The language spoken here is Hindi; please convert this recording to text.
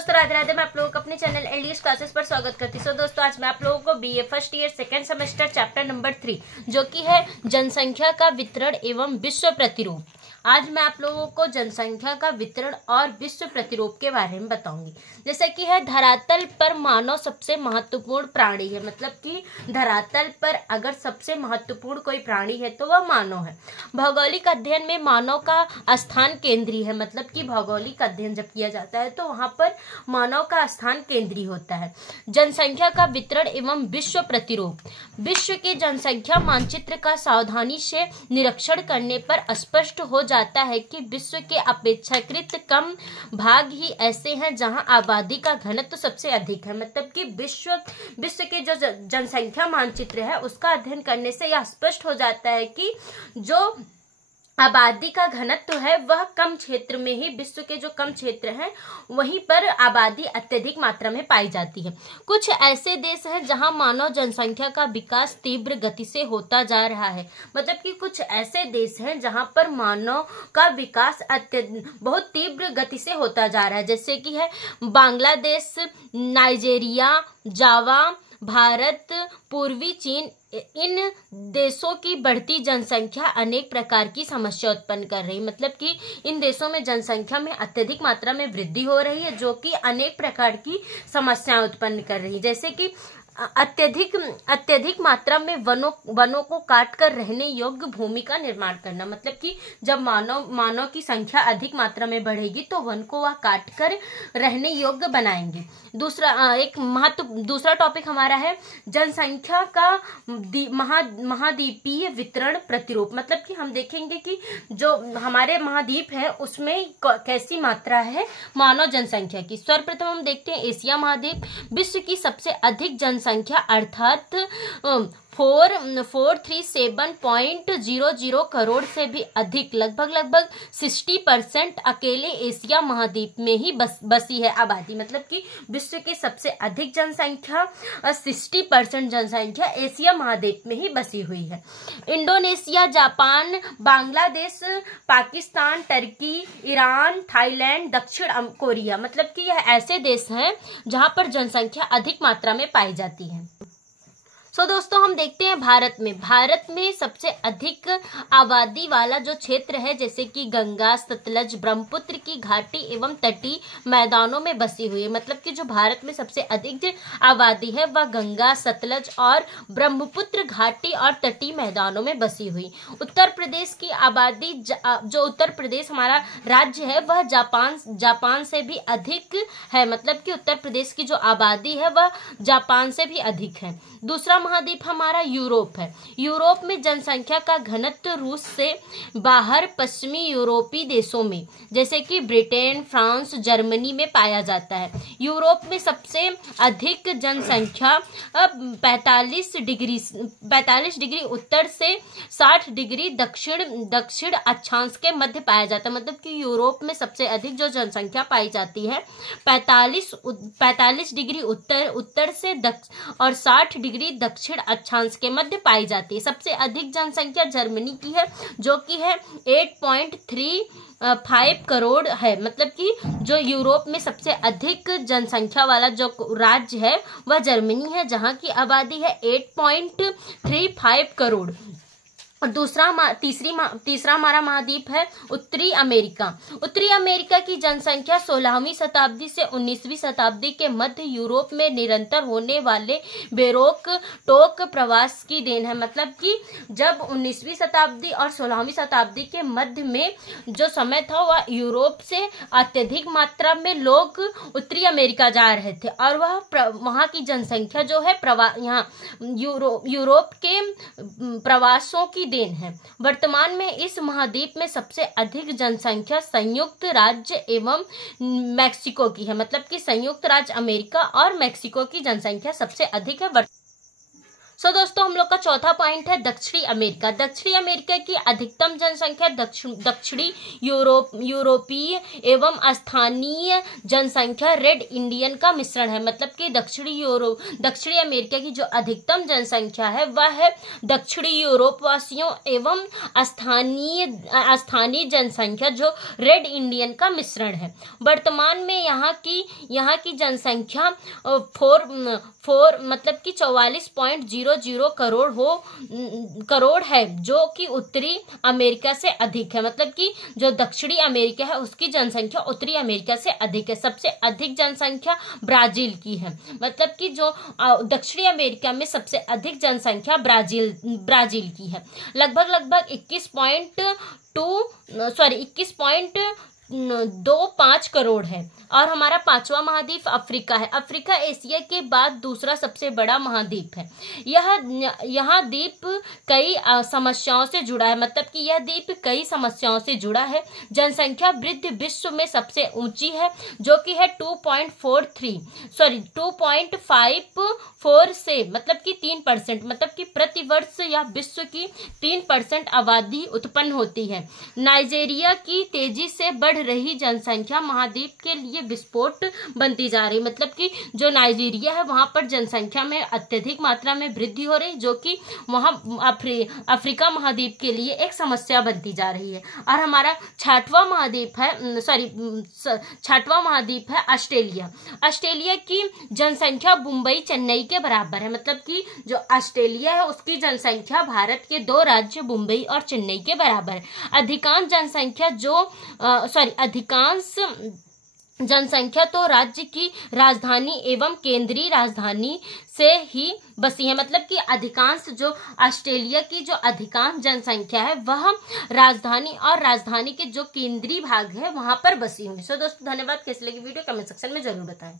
दोस्तों राधे राधे, मैं आप लोगों को अपने चैनल एलडीएस क्लासेस पर स्वागत करती हूँ। दोस्तों आज मैं आप लोगों को BA first year second semester chapter number 3 जो कि है जनसंख्या का वितरण एवं विश्व प्रतिरूप, आज मैं आप लोगों को जनसंख्या का वितरण और विश्व प्रतिरूप के बारे में बताऊंगी। जैसे कि है धरातल पर मानव सबसे महत्वपूर्ण प्राणी है, मतलब कि धरातल पर अगर सबसे महत्वपूर्ण कोई प्राणी है तो वह मानव है। भौगोलिक अध्ययन में मानव का स्थान केंद्रीय है, मतलब कि भौगोलिक अध्ययन जब किया जाता है तो वहां पर मानव का स्थान केंद्रीय होता है। जनसंख्या का वितरण एवं विश्व प्रतिरूप, विश्व के जनसंख्या मानचित्र का सावधानी से निरीक्षण करने पर स्पष्ट हो जाता है कि विश्व के अपेक्षाकृत कम भाग ही ऐसे हैं जहां आबादी का घनत्व सबसे अधिक है। मतलब कि विश्व के जो जनसंख्या मानचित्र है उसका अध्ययन करने से यह स्पष्ट हो जाता है कि जो आबादी का घनत्व है वह कम क्षेत्र में ही, विश्व के जो कम क्षेत्र हैं वहीं पर आबादी अत्यधिक मात्रा में पाई जाती है। कुछ ऐसे देश हैं जहां मानव जनसंख्या का विकास तीव्र गति से होता जा रहा है, मतलब कि कुछ ऐसे देश हैं जहां पर मानव का विकास बहुत तीव्र गति से होता जा रहा है, जैसे कि है बांग्लादेश, नाइजीरिया, जावा, भारत, पूर्वी चीन। इन देशों की बढ़ती जनसंख्या अनेक प्रकार की समस्या उत्पन्न कर रही है, मतलब कि इन देशों में जनसंख्या में अत्यधिक मात्रा में वृद्धि हो रही है जो कि अनेक प्रकार की समस्याएं उत्पन्न कर रही है। जैसे कि अत्यधिक मात्रा में वनों को काट कर रहने योग्य भूमि का निर्माण करना, मतलब कि जब मानव की संख्या अधिक मात्रा में बढ़ेगी तो वन को वह काट कर रहने योग्य बनाएंगे। दूसरा टॉपिक हमारा है जनसंख्या का महाद्वीपीय वितरण प्रतिरूप, मतलब कि हम देखेंगे कि जो हमारे महाद्वीप है उसमें कैसी मात्रा है मानव जनसंख्या की। सर्वप्रथम हम देखते हैं एशिया महाद्वीप, विश्व की सबसे अधिक जनसंख्या अर्थात 437.00 करोड़ से भी अधिक, लगभग 60% अकेले एशिया महाद्वीप में ही बसी है आबादी, मतलब कि विश्व की सबसे अधिक जनसंख्या 60% जनसंख्या एशिया महाद्वीप में ही बसी हुई है। Indonesia, Japan, Bangladesh, Pakistan, Turkey, Iran, Thailand, दक्षिण कोरिया, मतलब कि यह ऐसे देश हैं जहां पर जनसंख्या अधिक मात्रा में पाई जाती है। दोस्तों हम देखते हैं भारत में सबसे अधिक आबादी वाला जो क्षेत्र है, जैसे कि गंगा, सतलज, ब्रह्मपुत्र की घाटी एवं तटीय मैदानों में बसी हुई है, मतलब कि जो भारत में सबसे अधिक आबादी है वह गंगा, सतलज और ब्रह्मपुत्र घाटी और तटीय मैदानों में बसी हुई। उत्तर प्रदेश की आबादी, जो उत्तर प्रदेश हमारा राज्य है वह जापान से भी अधिक है, मतलब कि उत्तर प्रदेश की जो आबादी है वह जापान से भी अधिक है। दूसरा महाद्वीप हमारा यूरोप है। यूरोप में जनसंख्या का घनत्व रूस से बाहर पश्चिमी यूरोपीय देशों में जैसे कि ब्रिटेन, फ्रांस, जर्मनी में पाया जाता है। यूरोप में सबसे अधिक जनसंख्या 45 डिग्री उत्तर से 60 डिग्री दक्षिण अक्षांश के मध्य पाया जाता है, मतलब कि यूरोप में सबसे अधिक जो जनसंख्या पाई जाती है 45 डिग्री उत्तर से और 60 डिग्री दक्षिण अक्षांश के मध्य पाई जाती है। सबसे अधिक जनसंख्या जर्मनी की है जो कि है 8.35 करोड़ है, मतलब कि जो यूरोप में सबसे अधिक जनसंख्या वाला जो राज्य है वह जर्मनी है जहां की आबादी है 8.35 करोड़। और तीसरा हमारा महाद्वीप है उत्तरी अमेरिका। उत्तरी अमेरिका की जनसंख्या 16वीं शताब्दी से 19वीं शताब्दी के मध्य यूरोप में निरंतर होने वाले बेरोक टोक प्रवास की देन है, मतलब कि जब 19वीं शताब्दी और 16वीं शताब्दी के मध्य में जो समय था वह यूरोप से अत्यधिक मात्रा में लोग उत्तरी अमेरिका जा रहे थे और वहाँ की जनसंख्या जो है यहाँ यूरोप के प्रवासों की देन है। वर्तमान में इस महाद्वीप में सबसे अधिक जनसंख्या संयुक्त राज्य एवं मैक्सिको की है, मतलब कि संयुक्त राज्य अमेरिका और मैक्सिको की जनसंख्या सबसे अधिक है। सो दोस्तों हम लोग का चौथा पॉइंट है दक्षिणी अमेरिका। दक्षिणी अमेरिका की अधिकतम जनसंख्या दक्षिणी यूरोपीय एवं स्थानीय जनसंख्या रेड इंडियन का मिश्रण है। मतलब कि दक्षिणी अमेरिका की जो अधिकतम जनसंख्या है वह है दक्षिणी यूरोप वासियों एवं स्थानीय जनसंख्या जो रेड इंडियन का मिश्रण है। वर्तमान में यहाँ की जनसंख्या मतलब कि 44.00 करोड़ है, जो कि उत्तरी अमेरिका से अधिक है। मतलब कि जो दक्षिणी अमेरिका है उसकी जनसंख्या उत्तरी अमेरिका से अधिक है। सबसे अधिक जनसंख्या ब्राजील की है। मतलब कि जो दक्षिणी अमेरिका में सबसे अधिक जनसंख्या ब्राजील की है, लगभग 21.25 करोड़ है। और हमारा पांचवा महाद्वीप अफ्रीका है। अफ्रीका एशिया के बाद दूसरा सबसे बड़ा महाद्वीप है। यह द्वीप कई समस्याओं से जुड़ा है। मतलब कि यह द्वीप कई समस्याओं से जुड़ा है। जनसंख्या वृद्धि विश्व में सबसे ऊंची है, जो कि है 2.54 से मतलब कि 3%, मतलब कि प्रतिवर्ष या विश्व की 3% आबादी उत्पन्न होती है। नाइजीरिया की तेजी से बढ़ रही जनसंख्या महाद्वीप के लिए विस्फोट बनती जा रही। मतलब कि जो नाइजीरिया है वहां पर जनसंख्या में अत्यधिक मात्रा में वृद्धि हो रही, जो कि वहां अफ्रीका महाद्वीप के लिए एक समस्या बनती जा रही है। और हमारा छठवां महाद्वीप है ऑस्ट्रेलिया। ऑस्ट्रेलिया की जनसंख्या मुंबई चेन्नई के बराबर है। मतलब कि जो ऑस्ट्रेलिया है उसकी जनसंख्या भारत के 2 राज्य मुंबई और चेन्नई के बराबर है। अधिकांश जनसंख्या तो राज्य की राजधानी एवं केंद्रीय राजधानी से ही बसी है। मतलब कि अधिकांश जो ऑस्ट्रेलिया की जो अधिकांश जनसंख्या है वह राजधानी और राजधानी के जो केंद्रीय भाग है वहां पर बसी हुई। सो दोस्तों धन्यवाद। कैसी लगी वीडियो कमेंट सेक्शन में जरूर बताएं।